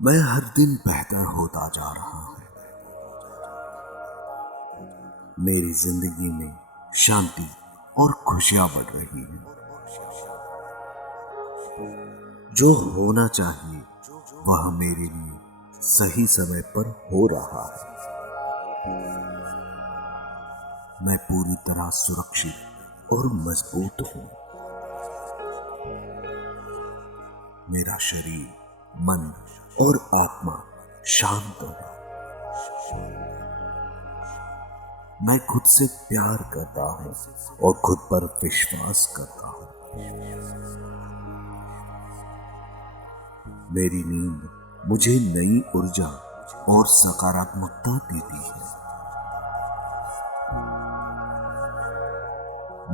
मैं हर दिन बेहतर होता जा रहा हूँ। मेरी जिंदगी में शांति और खुशियां बढ़ रही हैं। जो होना चाहिए वह मेरे लिए सही समय पर हो रहा है। मैं पूरी तरह सुरक्षित और मजबूत हूँ। मेरा शरीर, मन और आत्मा शांत है। मैं खुद से प्यार करता हूँ और खुद पर विश्वास करता हूँ। मेरी नींद मुझे नई ऊर्जा और सकारात्मकता देती है।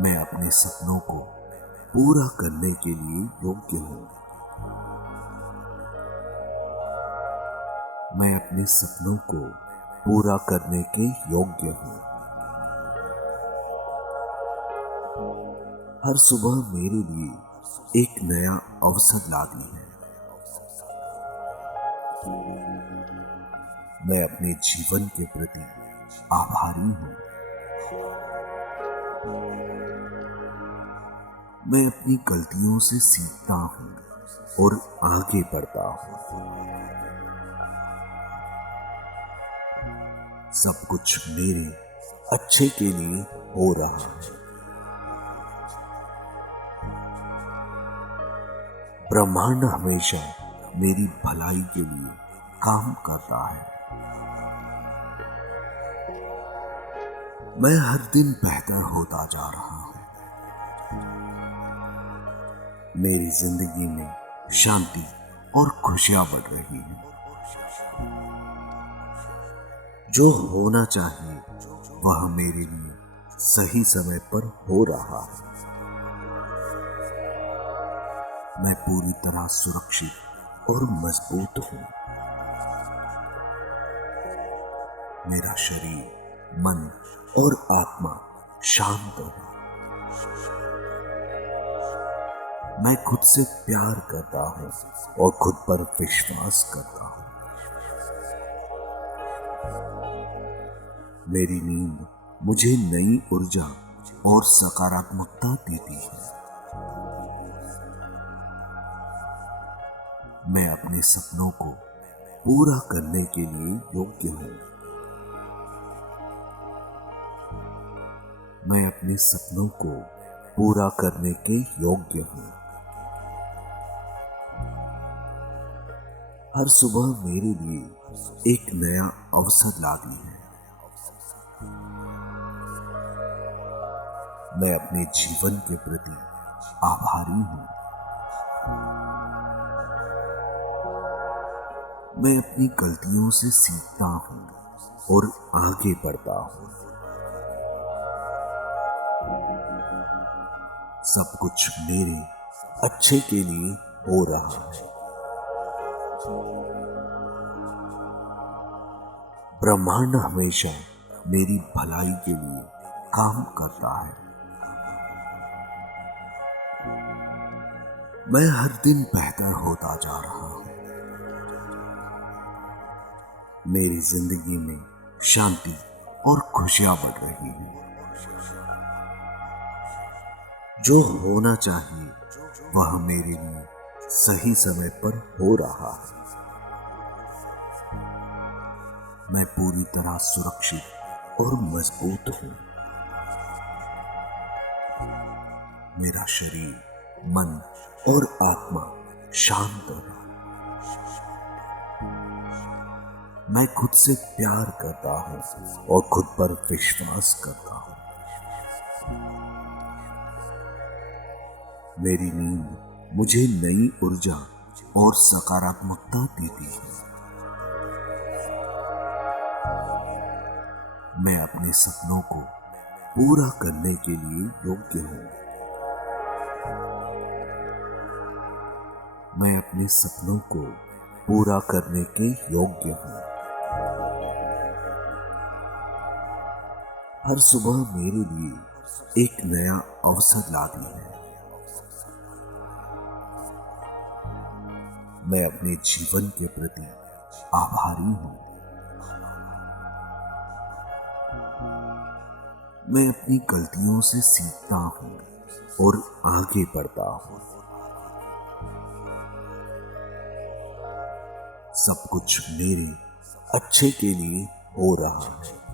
मैं अपने सपनों को पूरा करने के लिए योग्य हूँ। मैं अपने सपनों को पूरा करने के योग्य हूँ। हर सुबह मेरे लिए एक नया अवसर लाती है। मैं अपने जीवन के प्रति आभारी हूँ। मैं अपनी गलतियों से सीखता हूँ और आगे बढ़ता हूँ। सब कुछ मेरे अच्छे के लिए हो रहा है। ब्रह्मांड हमेशा मेरी भलाई के लिए काम करता है। मैं हर दिन बेहतर होता जा रहा हूँ। मेरी जिंदगी में शांति और खुशियां बढ़ रही हैं। जो होना चाहिए वह मेरे लिए सही समय पर हो रहा है। मैं पूरी तरह सुरक्षित और मजबूत हूँ। मेरा शरीर, मन और आत्मा शांत है। मैं खुद से प्यार करता हूँ और खुद पर विश्वास करता हूँ। मेरी नींद मुझे नई ऊर्जा और सकारात्मकता देती है। मैं अपने सपनों को पूरा करने के लिए योग्य हूँ। मैं अपने सपनों को पूरा करने के योग्य हूँ। हर सुबह मेरे लिए एक नया अवसर लाती है। मैं अपने जीवन के प्रति आभारी हूँ। मैं अपनी गलतियों से सीखता हूँ और आगे बढ़ता हूँ। सब कुछ मेरे अच्छे के लिए हो रहा है। ब्रह्मांड हमेशा मेरी भलाई के लिए काम करता है। मैं हर दिन बेहतर होता जा रहा हूँ। मेरी जिंदगी में शांति और खुशियां बढ़ रही हैं। जो होना चाहिए वह मेरे लिए सही समय पर हो रहा है। मैं पूरी तरह सुरक्षित और मजबूत हूँ। मेरा शरीर, मन और आत्मा शांत है। मैं खुद से प्यार करता हूँ और खुद पर विश्वास करता हूँ। मेरी नींद मुझे नई ऊर्जा और सकारात्मकता देती है। मैं अपने सपनों को पूरा करने के लिए योग्य हूँ। मैं अपने सपनों को पूरा करने के योग्य हूँ। हर सुबह मेरे लिए एक नया अवसर लाती है। मैं अपने जीवन के प्रति आभारी हूँ। मैं अपनी गलतियों से सीखता हूँ और आगे बढ़ता हूँ। सब कुछ मेरे अच्छे के लिए हो रहा है।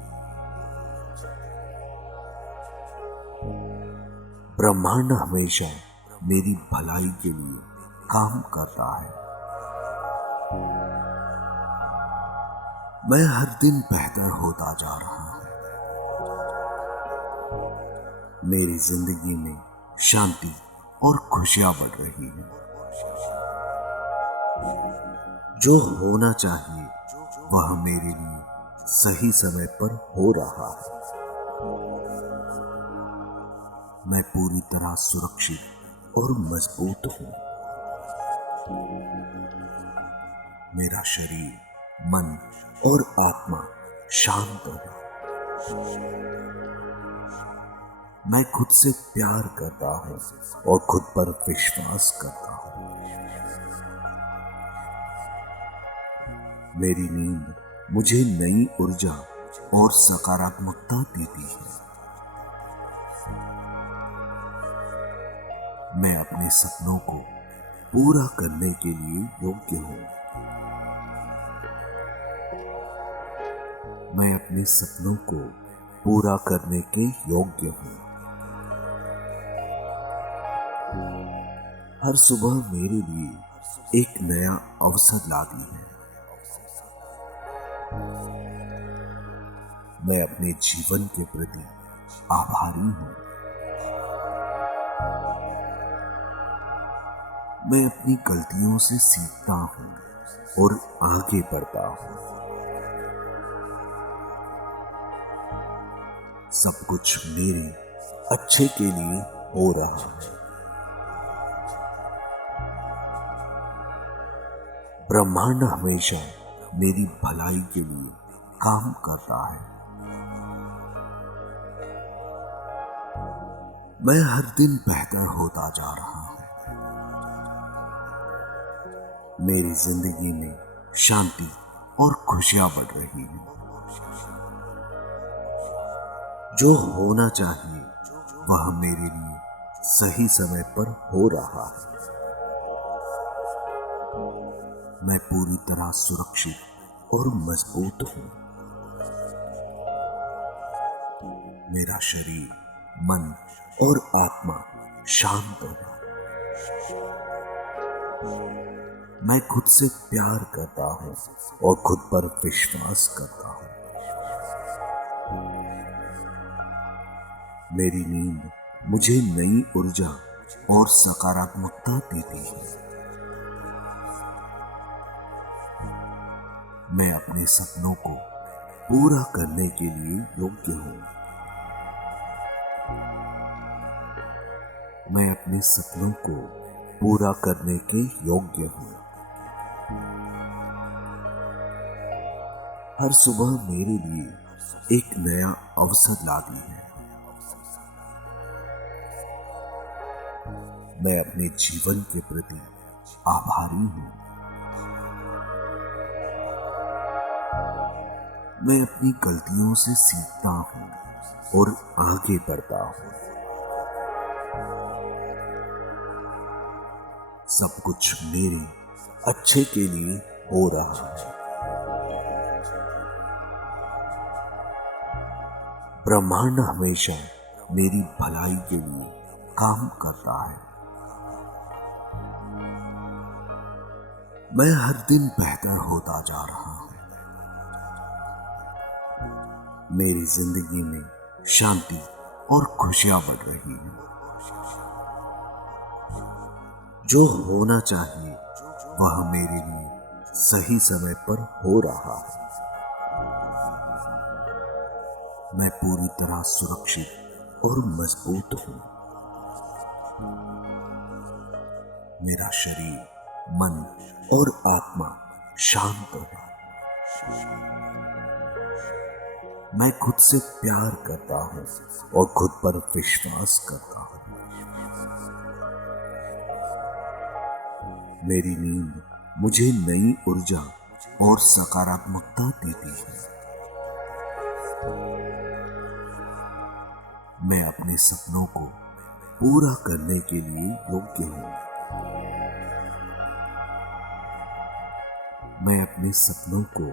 ब्रह्मांड हमेशा मेरी भलाई के लिए काम करता है। मैं हर दिन बेहतर होता जा रहा हूं। मेरी जिंदगी में शांति और खुशियां बढ़ रही हैं। जो होना चाहिए वह मेरे लिए सही समय पर हो रहा है। मैं पूरी तरह सुरक्षित और मजबूत हूं। मेरा शरीर, मन और आत्मा शांत है। मैं खुद से प्यार करता हूं और खुद पर विश्वास करता हूं। मेरी नींद मुझे नई ऊर्जा और सकारात्मकता देती है। मैं अपने सपनों को पूरा करने के लिए योग्य हूं। मैं अपने सपनों को पूरा करने के योग्य हूं। हर सुबह मेरे लिए एक नया अवसर लाती है। मैं अपने जीवन के प्रति आभारी हूं। मैं अपनी गलतियों से सीखता हूं और आगे बढ़ता हूं। सब कुछ मेरे अच्छे के लिए हो रहा है। ब्रह्मांड हमेशा मेरी भलाई के लिए काम करता है। मैं हर दिन बेहतर होता जा रहा हूं। मेरी जिंदगी में शांति और खुशियां बढ़ रही हैं। जो होना चाहिए वह मेरे लिए सही समय पर हो रहा है। मैं पूरी तरह सुरक्षित और मजबूत हूं। मेरा शरीर, मन और आत्मा शांत है। मैं खुद से प्यार करता हूं और खुद पर विश्वास करता हूं। मेरी नींद मुझे नई ऊर्जा और सकारात्मकता देती है। मैं अपने सपनों को पूरा करने के लिए योग्य हूं। मैं अपने सपनों को पूरा करने के योग्य हूं। हर सुबह मेरे लिए एक नया अवसर लाती है। मैं अपने जीवन के प्रति आभारी हूं। मैं अपनी गलतियों से सीखता हूं और आगे बढ़ता हूं। सब कुछ मेरे अच्छे के लिए हो रहा है। ब्रह्मांड हमेशा मेरी भलाई के लिए काम करता है। मैं हर दिन बेहतर होता जा रहा हूं। मेरी जिंदगी में शांति और खुशियां बढ़ रही हैं। जो होना चाहिए वह मेरे लिए सही समय पर हो रहा है। मैं पूरी तरह सुरक्षित और मजबूत हूं। मेरा शरीर, मन और आत्मा शांत है। मैं खुद से प्यार करता हूं और खुद पर विश्वास करता हूं। मेरी नींद मुझे नई ऊर्जा और सकारात्मकता देती है। मैं अपने सपनों को पूरा करने के लिए योग्य हूँ। मैं अपने सपनों को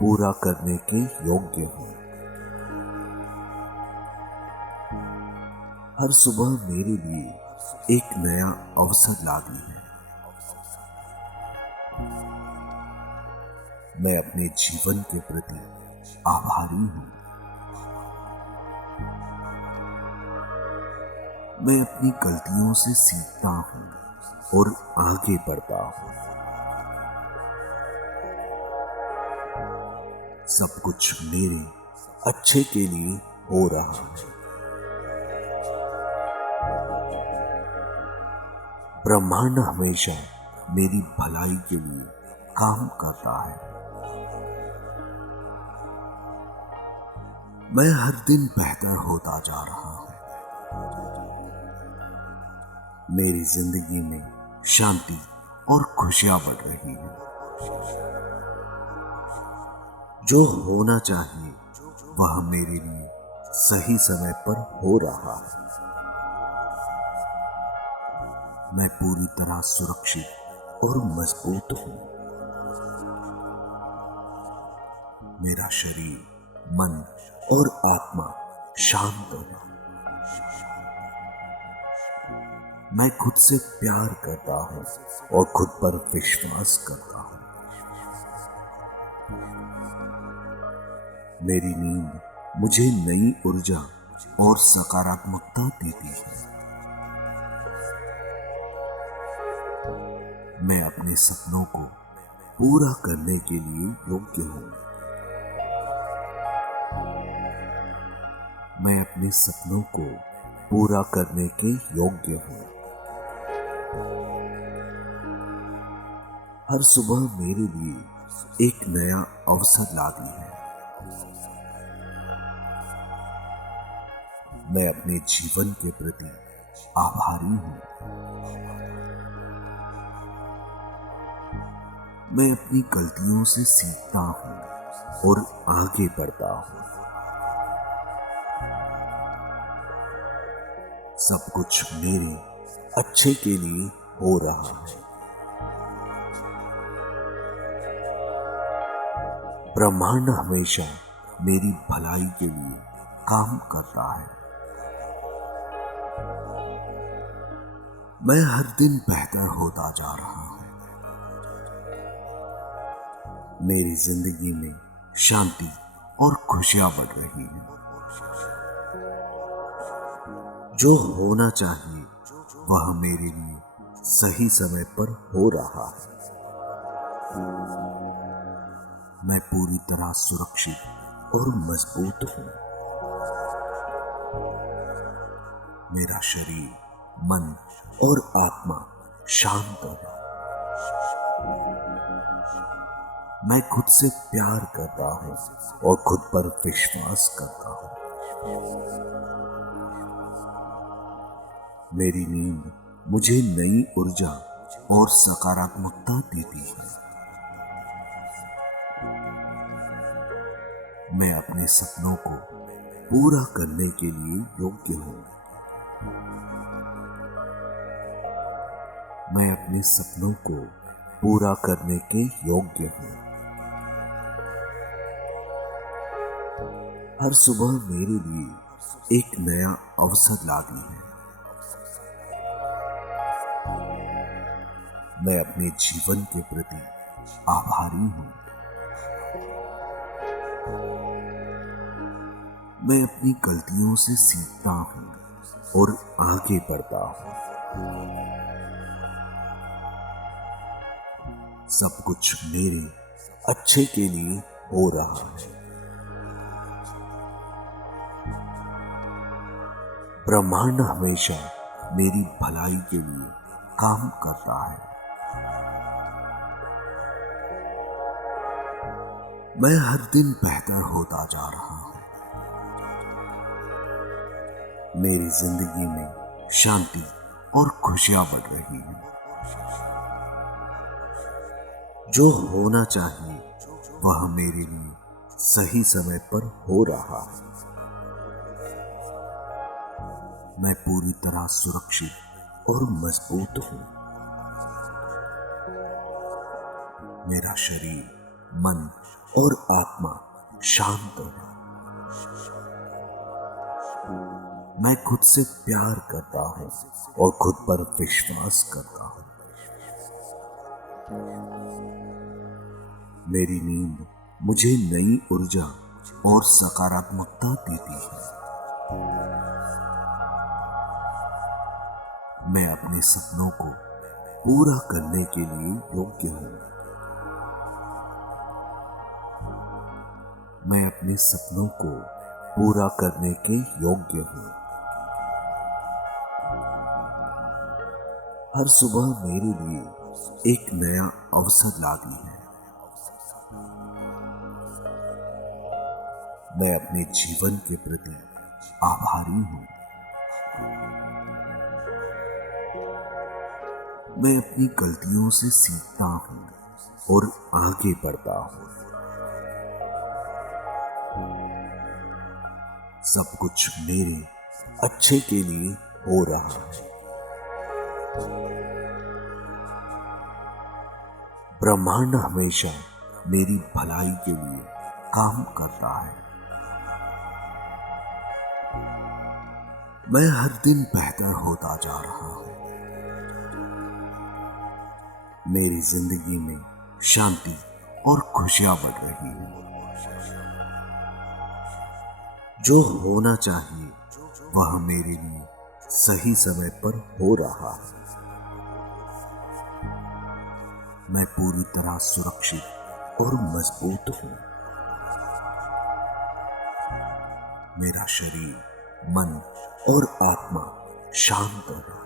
पूरा करने के योग्य हूँ। हर सुबह मेरे लिए एक नया अवसर लाती है। मैं अपने जीवन के प्रति आभारी हूँ। मैं अपनी गलतियों से सीखता हूँ और आगे बढ़ता हूँ। सब कुछ मेरे अच्छे के लिए हो रहा है। ब्रह्मांड हमेशा मेरी भलाई के लिए काम करता है। मैं हर दिन बेहतर होता जा रहा हूं। मेरी जिंदगी में शांति और खुशियां बढ़ रही है। जो होना चाहिए वह मेरे लिए सही समय पर हो रहा है। मैं पूरी तरह सुरक्षित और मजबूत हूं। मेरा शरीर, मन और आत्मा शांत है। मैं खुद से प्यार करता हूं और खुद पर विश्वास करता हूं। मेरी नींद मुझे नई ऊर्जा और सकारात्मकता देती है। मैं अपने सपनों को पूरा करने के लिए योग्य हूं। मैं अपने सपनों को पूरा करने के योग्य हूं। हर सुबह मेरे लिए एक नया अवसर लाती है। मैं अपने जीवन के प्रति आभारी हूं। मैं अपनी गलतियों से सीखता हूं और आगे बढ़ता हूं। सब कुछ मेरे अच्छे के लिए हो रहा है। ब्रह्मांड हमेशा मेरी भलाई के लिए काम करता है। मैं हर दिन बेहतर होता जा रहा हूं। मेरी जिंदगी में शांति और खुशियां बढ़ रही हैं। जो होना चाहिए वह मेरे लिए सही समय पर हो रहा है। मैं पूरी तरह सुरक्षित और मजबूत हूं। मेरा शरीर, मन और आत्मा शांत है। मैं खुद से प्यार करता हूं और खुद पर विश्वास करता हूं। मेरी नींद मुझे नई ऊर्जा और सकारात्मकता देती है। मैं अपने सपनों को पूरा करने के लिए योग्य हूं। मैं अपने सपनों को पूरा करने के योग्य हूं। हर सुबह मेरे लिए एक नया अवसर लाती है। मैं अपने जीवन के प्रति आभारी हूं। मैं अपनी गलतियों से सीखता हूं और आगे बढ़ता हूं। सब कुछ मेरे अच्छे के लिए हो रहा है। ब्रह्मांड हमेशा मेरी भलाई के लिए काम करता है। मैं हर दिन बेहतर होता जा रहा हूं। मेरी जिंदगी में शांति और खुशियां बढ़ रही हैं। जो होना चाहिए वह मेरे लिए सही समय पर हो रहा है। मैं पूरी तरह सुरक्षित और मजबूत हूँ। मेरा शरीर, मन और आत्मा शांत है। मैं खुद से प्यार करता हूँ और खुद पर विश्वास करता हूँ। मेरी नींद मुझे नई ऊर्जा और सकारात्मकता देती है। मैं अपने सपनों को पूरा करने के लिए योग्य हूँ। मैं अपने सपनों को पूरा करने के योग्य हूँ। हर सुबह मेरे लिए एक नया अवसर लाती है। मैं अपने जीवन के प्रति आभारी हूँ। मैं अपनी गलतियों से सीखता हूँ और आगे बढ़ता हूँ। सब कुछ मेरे अच्छे के लिए हो रहा है। ब्रह्मांड हमेशा मेरी भलाई के लिए काम करता है। मैं हर दिन बेहतर होता जा रहा हूँ। मेरी जिंदगी में शांति और खुशियां बढ़ रही हैं। जो होना चाहिए वह मेरे लिए सही समय पर हो रहा है। मैं पूरी तरह सुरक्षित और मजबूत हूँ। मेरा शरीर, मन और आत्मा शांत है।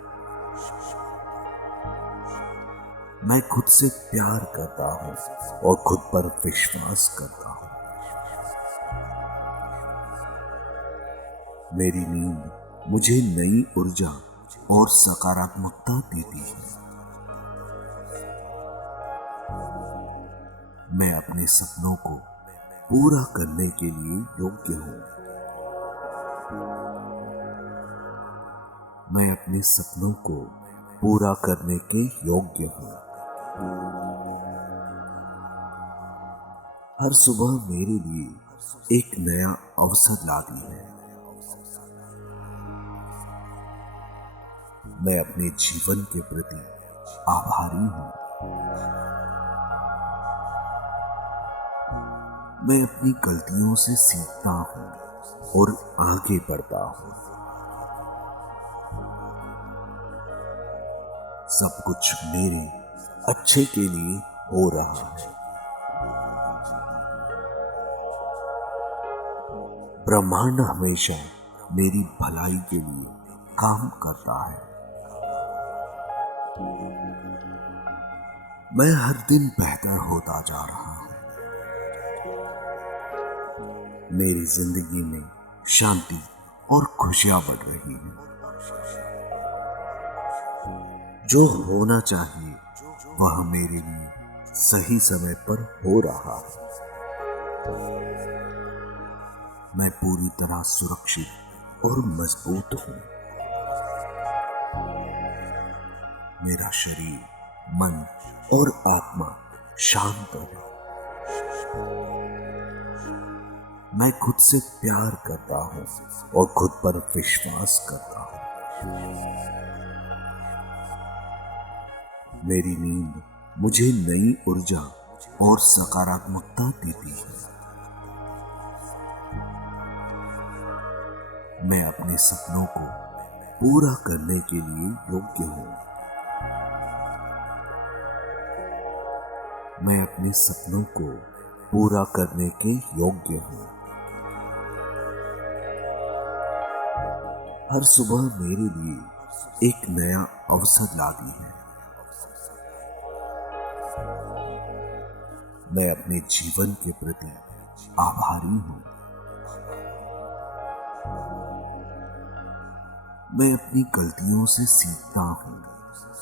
मैं खुद से प्यार करता हूँ और खुद पर विश्वास करता हूँ। मेरी नींद मुझे नई ऊर्जा और सकारात्मकता देती है। मैं अपने सपनों को पूरा करने के लिए योग्य हूँ। मैं अपने सपनों को पूरा करने के योग्य हूँ। हर सुबह मेरे लिए एक नया अवसर लाती है। मैं अपने जीवन के प्रति आभारी हूँ। मैं अपनी गलतियों से सीखता हूँ और आगे बढ़ता हूँ। सब कुछ मेरे अच्छे के लिए हो रहा है। ब्रह्मांड हमेशा मेरी भलाई के लिए काम करता है। मैं हर दिन बेहतर होता जा रहा हूँ। मेरी जिंदगी में शांति और खुशियां बढ़ रही हैं। जो होना चाहिए वह मेरे लिए सही समय पर हो रहा है। मैं पूरी तरह सुरक्षित और मजबूत हूँ। मेरा शरीर, मन और आत्मा शांत है। मैं खुद से प्यार करता हूँ और खुद पर विश्वास करता हूँ। मेरी नींद मुझे नई ऊर्जा और सकारात्मकता देती है। मैं अपने सपनों को पूरा करने के लिए योग्य हूँ। मैं अपने सपनों को पूरा करने के योग्य हूँ। हर सुबह मेरे लिए एक नया अवसर लाती है। मैं अपने जीवन के प्रति आभारी हूँ। मैं अपनी गलतियों से सीखता हूँ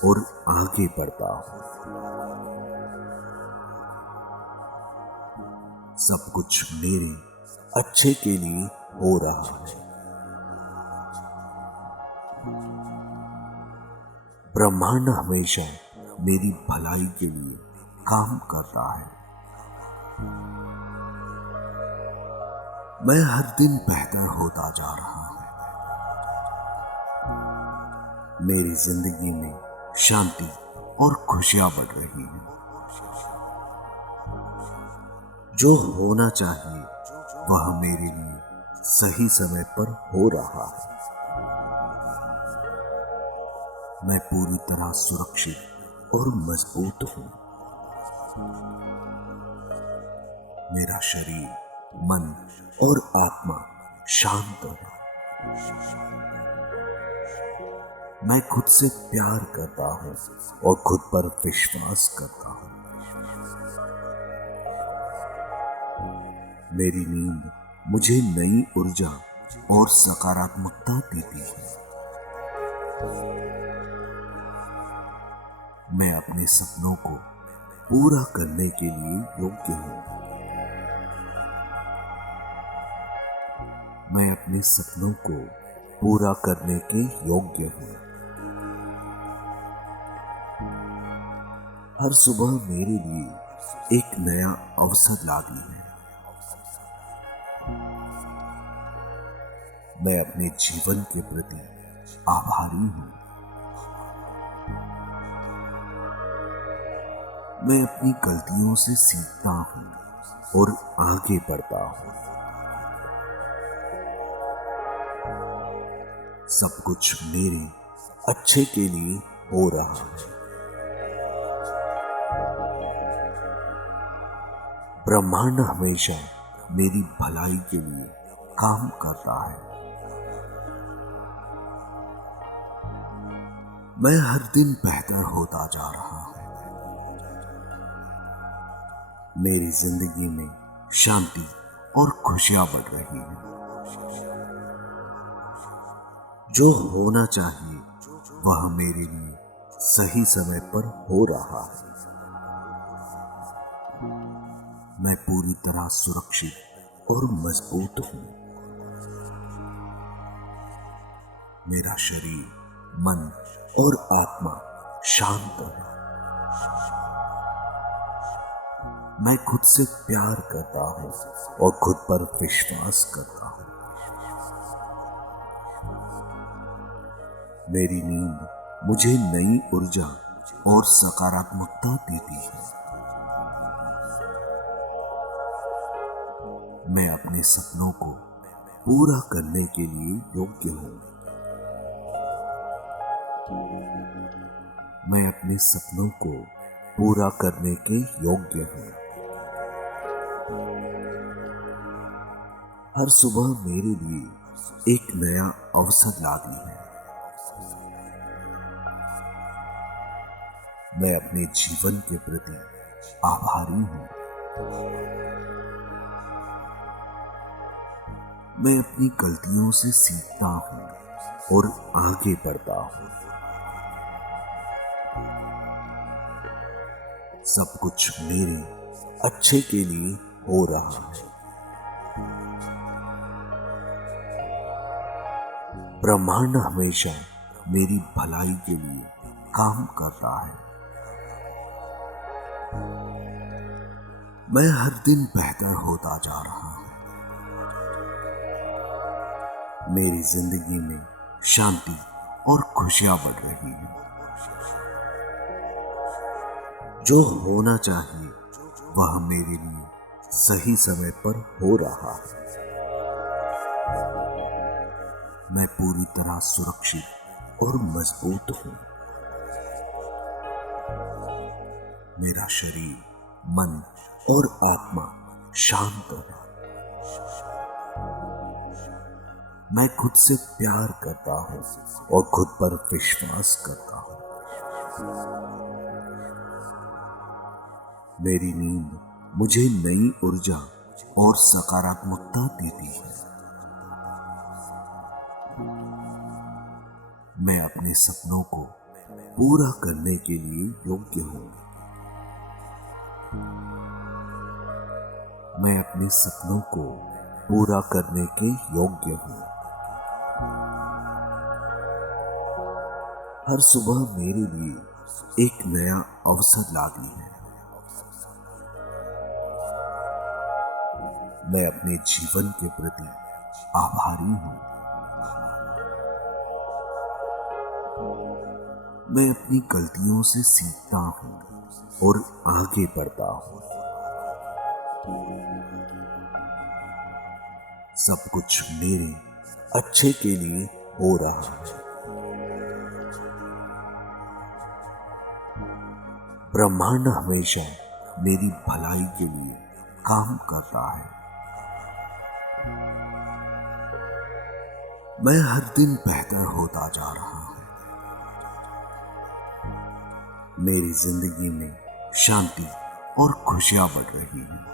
और आगे बढ़ता हूँ। सब कुछ मेरे अच्छे के लिए हो रहा है। ब्रह्मांड हमेशा मेरी भलाई के लिए काम करता है। मैं हर दिन बेहतर होता जा रहा हूं। मेरी जिंदगी में शांति और खुशियां बढ़ रही हैं। जो होना चाहिए वह मेरे लिए सही समय पर हो रहा है। मैं पूरी तरह सुरक्षित और मजबूत हूं। मेरा शरीर, मन और आत्मा शांत है। मैं खुद से प्यार करता हूं और खुद पर विश्वास करता हूं। मेरी नींद मुझे नई ऊर्जा और सकारात्मकता देती है। मैं अपने सपनों को पूरा करने के लिए योग्य हूं। मैं अपने सपनों को पूरा करने के योग्य हूं। हर सुबह मेरे लिए एक नया अवसर लाती है। मैं अपने जीवन के प्रति आभारी हूं। मैं अपनी गलतियों से सीखता हूं और आगे बढ़ता हूं। सब कुछ मेरे अच्छे के लिए हो रहा है। ब्रह्मांड हमेशा मेरी भलाई के लिए काम करता है। मैं हर दिन बेहतर होता जा रहा हूं। मेरी जिंदगी में शांति और खुशियां बढ़ रही हैं। जो होना चाहिए वह मेरे लिए सही समय पर हो रहा है। मैं पूरी तरह सुरक्षित और मजबूत हूं। मेरा शरीर, मन और आत्मा शांत है। मैं खुद से प्यार करता हूं और खुद पर विश्वास करता हूं। मेरी नींद मुझे नई ऊर्जा और सकारात्मकता देती है। मैं अपने सपनों को पूरा करने के लिए योग्य हूं। मैं अपने सपनों को पूरा करने के योग्य हूं। हर सुबह मेरे लिए एक नया अवसर लाती है। मैं अपने जीवन के प्रति आभारी हूं। मैं अपनी गलतियों से सीखता हूं और आगे बढ़ता हूं। सब कुछ मेरे अच्छे के लिए हो रहा है। ब्रह्मांड हमेशा मेरी भलाई के लिए काम करता है। मैं हर दिन बेहतर होता जा रहा हूं। मेरी जिंदगी में शांति और खुशियां बढ़ रही हैं। जो होना चाहिए वह मेरे लिए सही समय पर हो रहा है। मैं पूरी तरह सुरक्षित और मजबूत हूं। मेरा शरीर, मन और आत्मा शांत है। मैं खुद से प्यार करता हूं और खुद पर विश्वास करता हूं। मेरी नींद मुझे नई ऊर्जा और सकारात्मकता देती है। मैं अपने सपनों को पूरा करने के लिए योग्य हूं। मैं अपने सपनों को पूरा करने के योग्य हूँ। हर सुबह मेरे लिए एक नया अवसर लाती है। मैं अपने जीवन के प्रति आभारी हूँ। मैं अपनी गलतियों से सीखता हूँ और आगे बढ़ता हूँ। सब कुछ मेरे अच्छे के लिए हो रहा है। ब्रह्मांड हमेशा मेरी भलाई के लिए काम करता है। मैं हर दिन बेहतर होता जा रहा हूं। मेरी जिंदगी में शांति और खुशियां बढ़ रही हैं।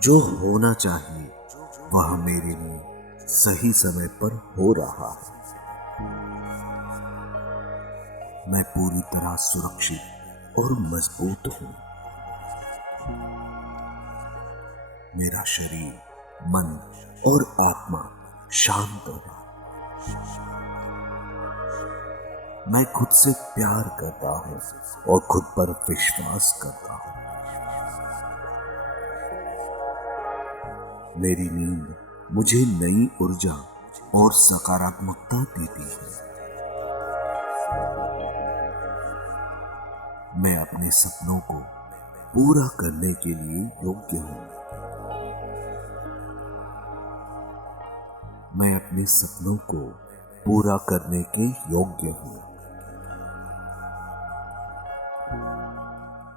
जो होना चाहिए वह मेरे लिए सही समय पर हो रहा है। मैं पूरी तरह सुरक्षित और मजबूत हूं। मेरा शरीर, मन और आत्मा शांत है। मैं खुद से प्यार करता हूं और खुद पर विश्वास करता हूं। मेरी नींद मुझे नई ऊर्जा और सकारात्मकता देती है। मैं अपने सपनों को पूरा करने के लिए योग्य हूं। मैं अपने सपनों को पूरा करने के योग्य हूं।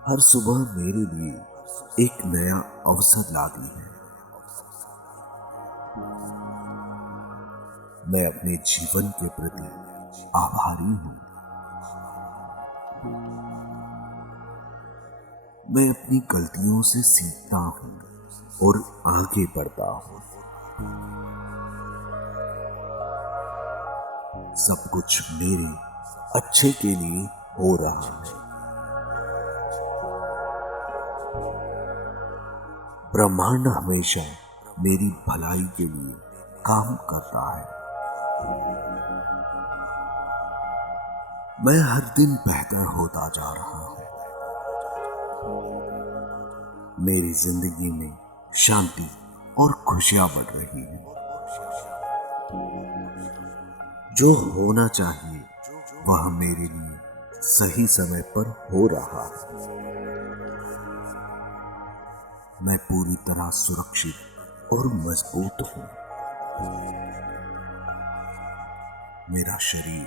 हर सुबह मेरे लिए एक नया अवसर लाती है। मैं अपने जीवन के प्रति आभारी हूं। मैं अपनी गलतियों से सीखता हूं और आगे बढ़ता हूं। सब कुछ मेरे अच्छे के लिए हो रहा है। ब्रह्मांड हमेशा मेरी भलाई के लिए काम करता है। मैं हर दिन बेहतर होता जा रहा हूं। मेरी जिंदगी में शांति और खुशियां बढ़ रही हैं। जो होना चाहिए वह मेरे लिए सही समय पर हो रहा है। मैं पूरी तरह सुरक्षित और मजबूत हूं। मेरा शरीर,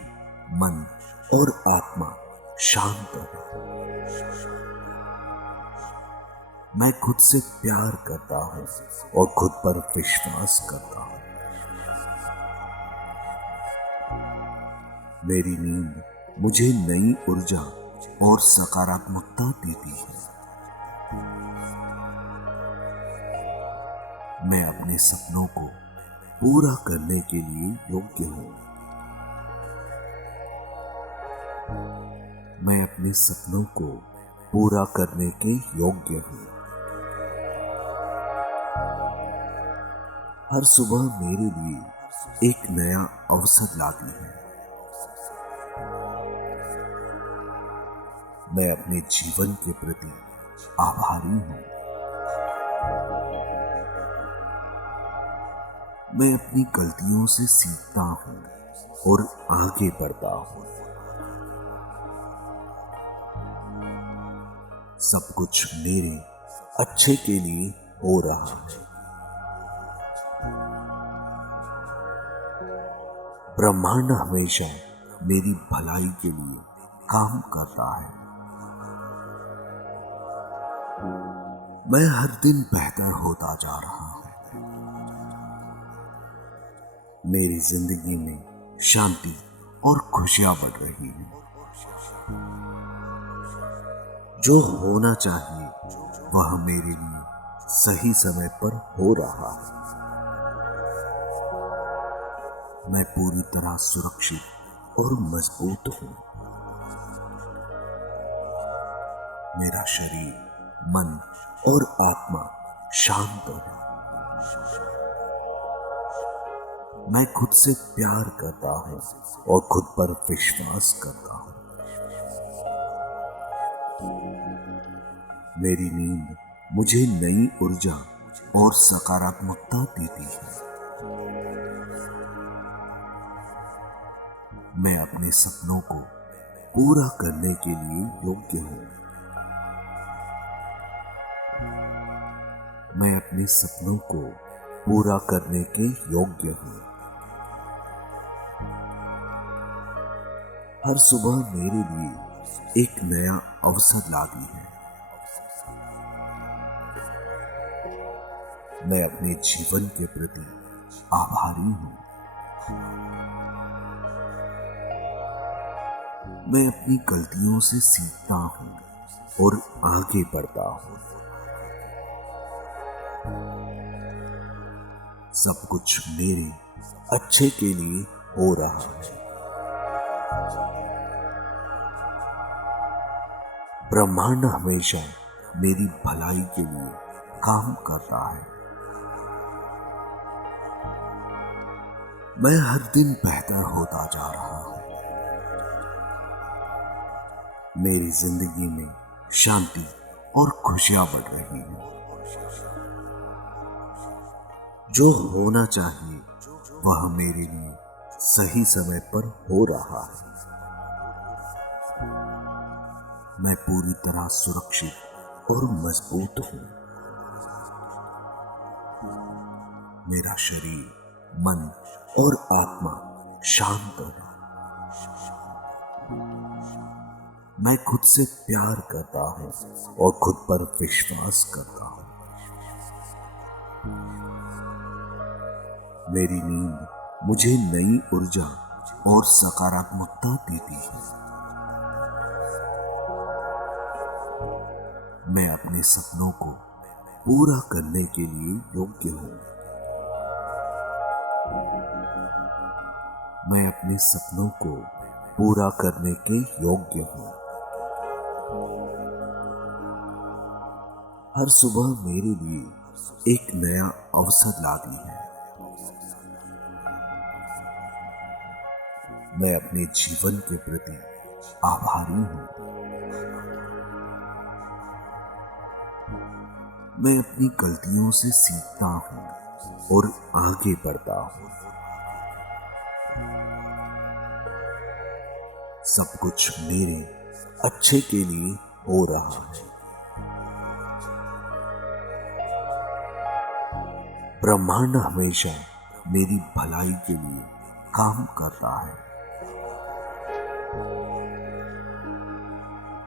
मन और आत्मा शांत है। मैं खुद से प्यार करता हूं और खुद पर विश्वास करता हूं। मेरी नींद मुझे नई ऊर्जा और सकारात्मकता देती है। मैं अपने सपनों को पूरा करने के लिए योग्य हूं। मैं अपने सपनों को पूरा करने के योग्य हूं। हर सुबह मेरे लिए एक नया अवसर लाती है। मैं अपने जीवन के प्रति आभारी हूं। मैं अपनी गलतियों से सीखता हूं और आगे बढ़ता हूं। सब कुछ मेरे अच्छे के लिए हो रहा है। ब्रह्मांड हमेशा मेरी भलाई के लिए काम करता है। मैं हर दिन बेहतर होता जा रहा हूं। मेरी जिंदगी में शांति और खुशियां बढ़ रही हैं। जो होना चाहिए वह मेरे लिए सही समय पर हो रहा है। मैं पूरी तरह सुरक्षित और मजबूत हूं। मेरा शरीर, मन और आत्मा शांत है। मैं खुद से प्यार करता हूँ और खुद पर विश्वास करता हूँ। मेरी नींद मुझे नई ऊर्जा और सकारात्मकता देती है। मैं अपने सपनों को पूरा करने के लिए योग्य हूँ। मैं अपने सपनों को पूरा करने के योग्य हूँ। हर सुबह मेरे लिए एक नया अवसर लाती है। मैं अपने जीवन के प्रति आभारी हूँ। मैं अपनी गलतियों से सीखता हूँ और आगे बढ़ता हूँ। सब कुछ मेरे अच्छे के लिए हो रहा है। ब्रह्मांड हमेशा मेरी भलाई के लिए काम करता है। मैं हर दिन बेहतर होता जा रहा हूं। मेरी जिंदगी में शांति और खुशियां बढ़ रही हैं। जो होना चाहिए वह मेरे लिए सही समय पर हो रहा है। मैं पूरी तरह सुरक्षित और मजबूत हूं। मेरा शरीर, मन और आत्मा शांत है। मैं खुद से प्यार करता हूं और खुद पर विश्वास करता हूं। मेरी नींद मुझे नई ऊर्जा और सकारात्मकता देती है। मैं अपने सपनों को पूरा करने के लिए योग्य हूँ। मैं अपने सपनों को पूरा करने के योग्य हूँ। हर सुबह मेरे लिए एक नया अवसर लाती है। मैं अपने जीवन के प्रति आभारी हूँ। मैं अपनी गलतियों से सीखता हूँ और आगे बढ़ता हूँ। सब कुछ मेरे अच्छे के लिए हो रहा है। ब्रह्मांड हमेशा मेरी भलाई के लिए काम करता है।